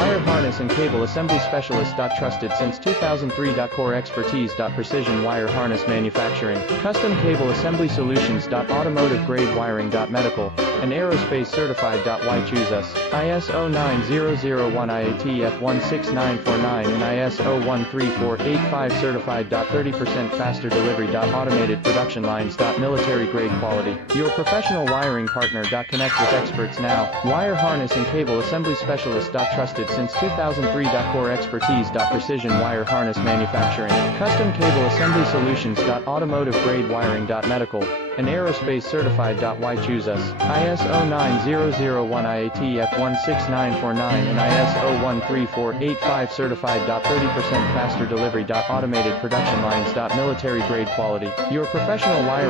Wire harness and cable assembly specialist. Trusted since 2003. Core expertise. Precision wire harness manufacturing. Custom cable assembly solutions. Automotive grade wiring. Medical and aerospace certified. Why choose us? ISO 9001 IATF 16949 and ISO 13485 certified. 30% faster delivery. Automated production lines. Military grade quality. Your professional wiring partner. Connect with experts now. Wire harness and cable assembly specialist. Trusted since 2003. Core expertise. Precision wire harness manufacturing. Custom cable assembly solutions. Automotive grade wiring. Medical and aerospace certified. Why choose us? ISO 9001 IATF 16949 and ISO 13485 certified. 30% faster delivery. Automated production lines. Military grade quality. Your professional wiring